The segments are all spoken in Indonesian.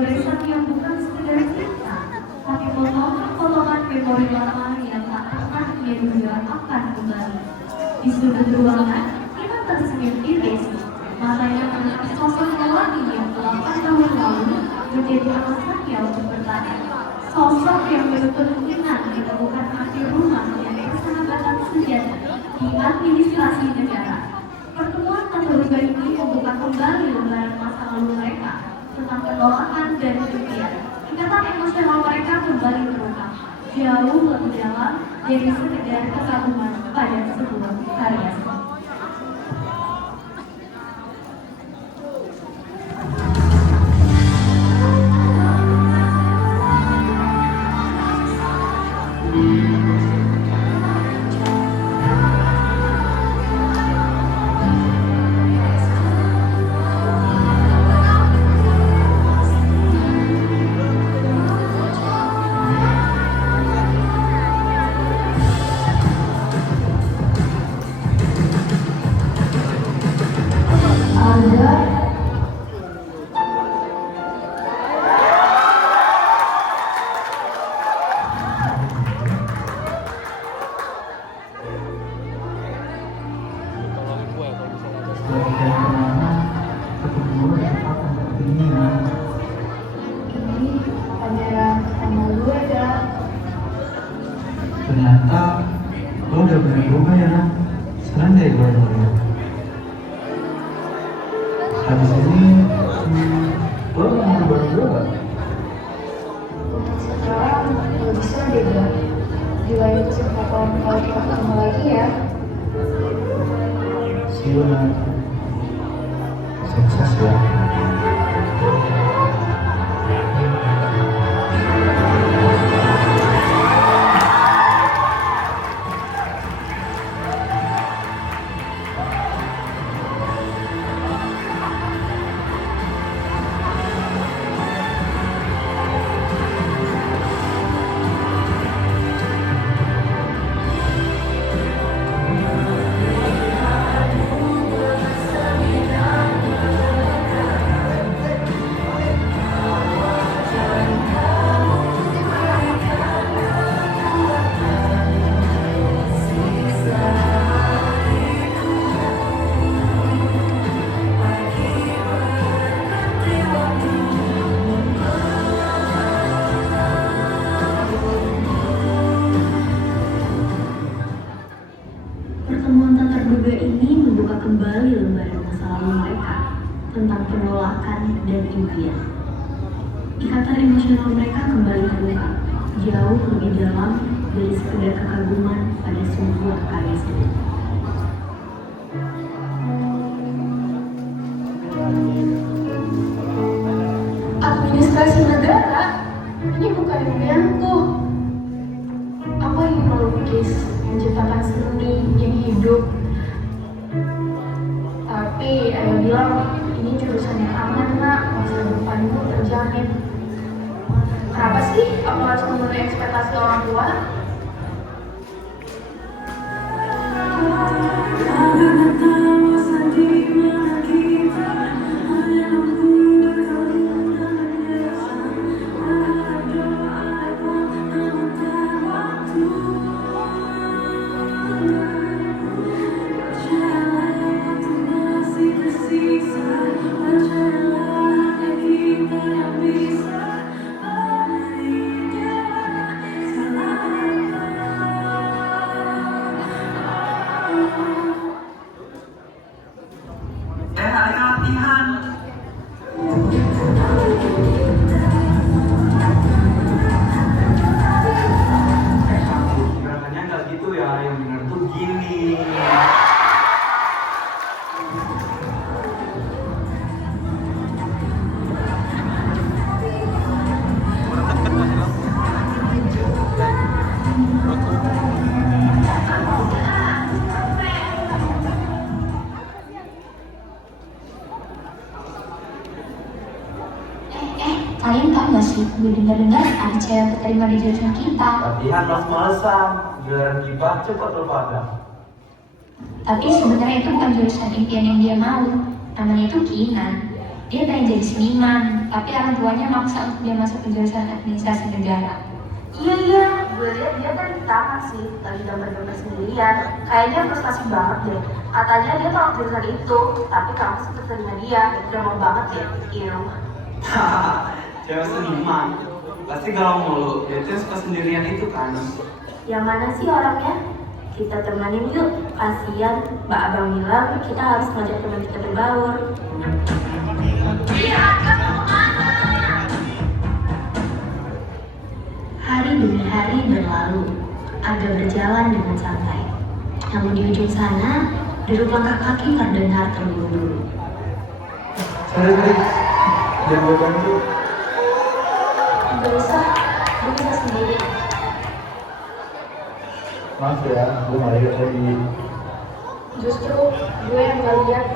goresan yang bukan sekedar cinta, tapi potongan-potongan memori lama yang tak pernah ia duga akan kembali. Di sudut ruangan, kita tersenyum tipis, matanya menatap sosok lelaki yang 8 tahun lalu menjadi alasannya untuk bertanya. Sosok yang menuntut keinginan menemukan akhir rumah yang persahabatan sejati di administrasi negara. Pertemuan tak terduga ini membuka kembali lembaran masa lalu mereka tentang penolakan dan impian. Ikatan emosional mereka kembali terungkap, jauh lebih dalam dari sekedar kekaguman pada sebuah karya seni. Ternyata lo udah bener berubah ya, Nak. Sekarang dari gue dulu. Habis ini lo mau berubah juga gak? Untuk sekarang gak bisa deh Bang. Di lain kesempatan kalau kita ketemu lagi ya. See you, Nak. Sukses ya. Pertemuan tak terduga ini membuka kembali lembaran masa lalu mereka tentang penolakan dan impian. Ikatan emosional mereka kembali terungkap, jauh lebih dalam dari sekedar kekaguman pada sebuah karya seni. Administrasi negara? Ini bukan impianku. Aku ingin melukis, menciptakan seni yang hidup. Tapi ayah bilang ini jurusan yang aman Nak, masa depanmu terjamin. Kenapa sih aku harus memenuhi ekspektasi orang tua? Latihan. Gerakannya nggak gitu ya, yang bener tuh gini. Kalian tahu nggak sih, gue dengar ada cewek keterima di jurusan kita. Latihan mas-malasan, giliran gibah cepat terpadam. Tapi sebenarnya itu bukan jurusan impian yang dia mau. Namanya itu Kinan. Dia pengen jadi seniman. tapi orang tuanya maksa untuk dia masuk ke jurusan administrasi negara. Iya, gue lihat dia tadi di taman sih, lagi gambar-gambar sendirian. Kayaknya frustasi banget deh. Katanya dia tolak jurusan itu, tapi kamu sempet terima dia. Drama banget ya, Iu. Hahaha, cewek seniman. Pasti galau mulu, dia tuh suka sendirian itu kan. Yang mana sih orangnya? Kita temanin yuk, kasihan Mbak Abang bilang kita harus ngajak teman kita berbaur. Hari demi hari berlalu, Aga berjalan dengan santai. Namun di ujung sana, deduk langkah kaki terdengar terburu-buru. Sorry, jangan gue bantu. Gak usah, gue bisa sendiri. Maaf ya, gue gak lihat lagi. Justru gue yang gak lihat,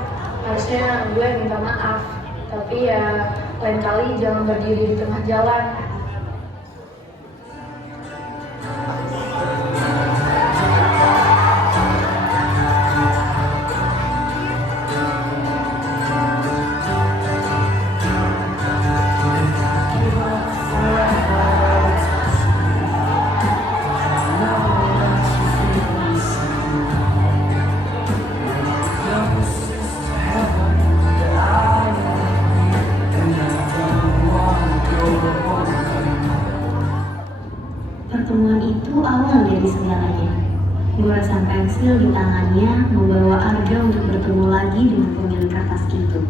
harusnya gue yang minta maaf. Tapi ya lain kali jangan berdiri di tengah jalan. Pertemuan itu awal dari segalanya. Goresan pensil di tangannya membawa Arga untuk bertemu lagi dengan pemilik kertas itu,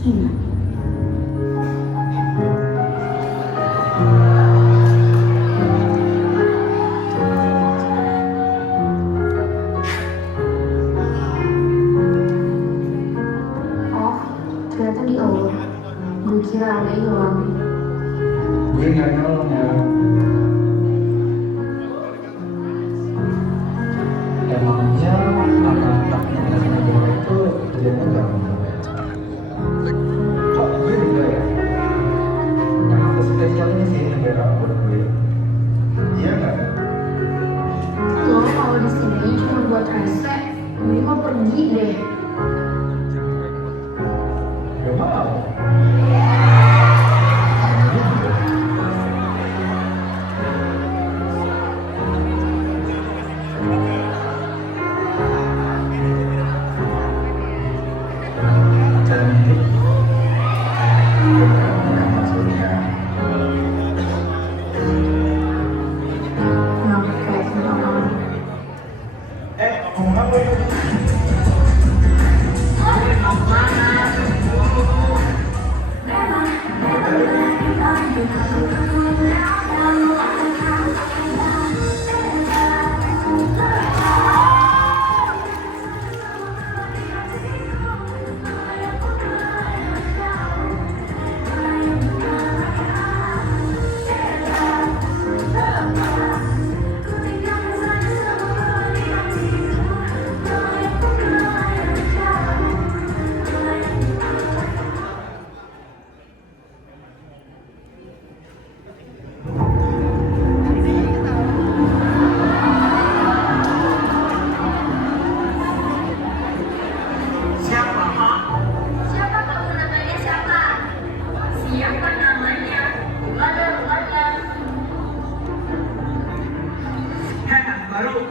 Kina. Oh, ternyata di Allah. Gue kira ada hilang. Gue gak nolong ya. Emangnya anak-anaknya dengan bola itu kerjanya gampang ya? Kok gue enggak ya? Emang spesialnya sih yang beda buat gue. Iya nggak? Lo kalau di sini cuma buat rese, gue mau pergi deh. Gak mau. Cantik. Bukan maksudnya. Nah, kayak sama. Ngomong apa itu? Siapa kamu namanya siapa? Siapa namanya? Gimana? Baru.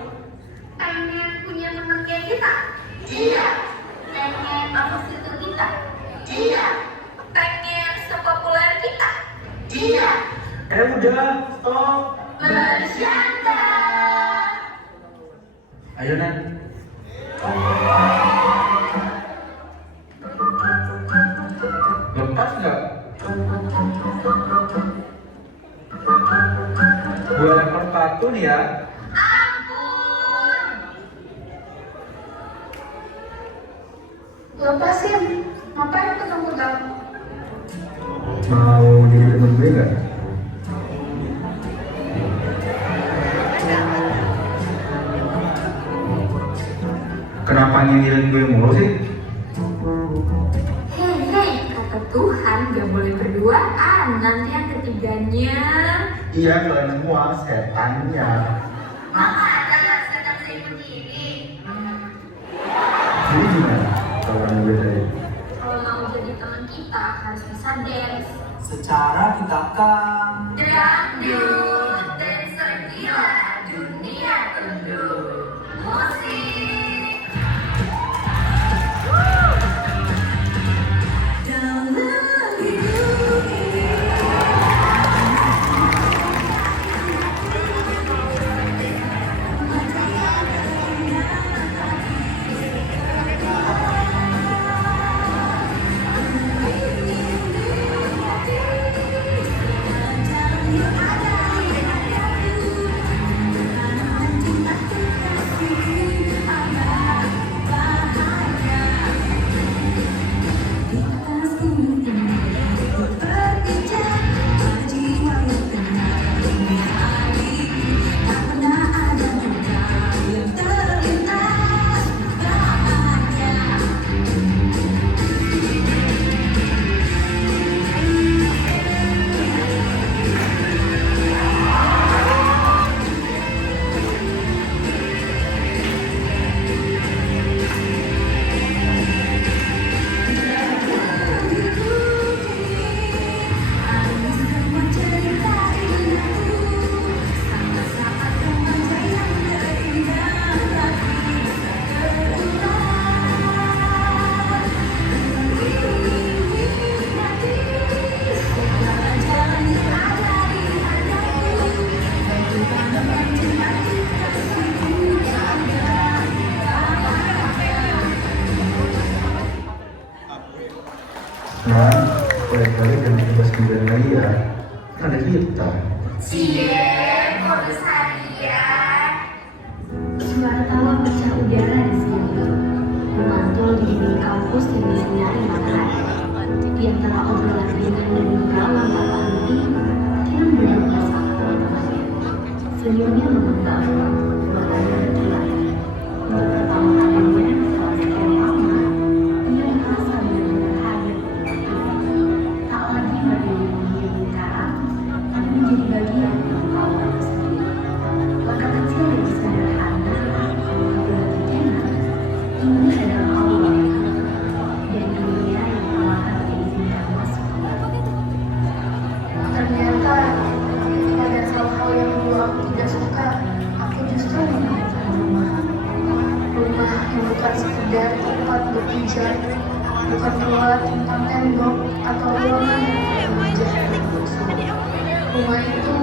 Pengen punya teman kayak kita? Iya. Pengen masuk situ kita? Iya. Pengen sepopuler kita? Iya. Udah, stop. Bercanda. Ayo, Nen. Lepas nggak? Gue lempar batu nih ya. Lepasin. Ngapain pegang-pegang? Mau jadi temen gue nggak? Kenapa nyinyirin gue mulu sih? Hei, kata Tuhan gak boleh berduaan. Nanti yang ketiganya. Iya, kalian semua setannya. Mama ada setan selimut ini. Jadi gimana kalau kamu bedain? Kalau mau jadi teman kita harus bisa dance. Secara kita akan Dangdut dan segila dunia tunduk. Musik. Dalam hidup ini. Nah, kali-kali jangan kita sendirian lagi ya. Kan ada kita. Bonus hadiah. Suara tawa pecah udara di sini, memantul di dinding kampus yang disinari matahari. Di antara obrolan ringan dan menggawang tanpa henti, Kian mendengar satu temannya. Senyumnya mengembang, matanya berkilat. Untuk pertama kalinya setelah sekian lama, ia merasa benar-benar hadir. Tak lagi berdiri mengiringi karang, tapi menjadi bagian dari kawan tersendiri. Langkah kecil yang sederhana, tapi hati enak. Ini adalah Allah, dan dunia yang perlahan diizinkan masuk. Ternyata pada hal-hal yang dulu aku tidak suka, aku justru menemukan rumah. Rumah yang bukan sekedar tempat berpijak, bukan pula tentang tembok atau ruangan yang menjadi rumah itu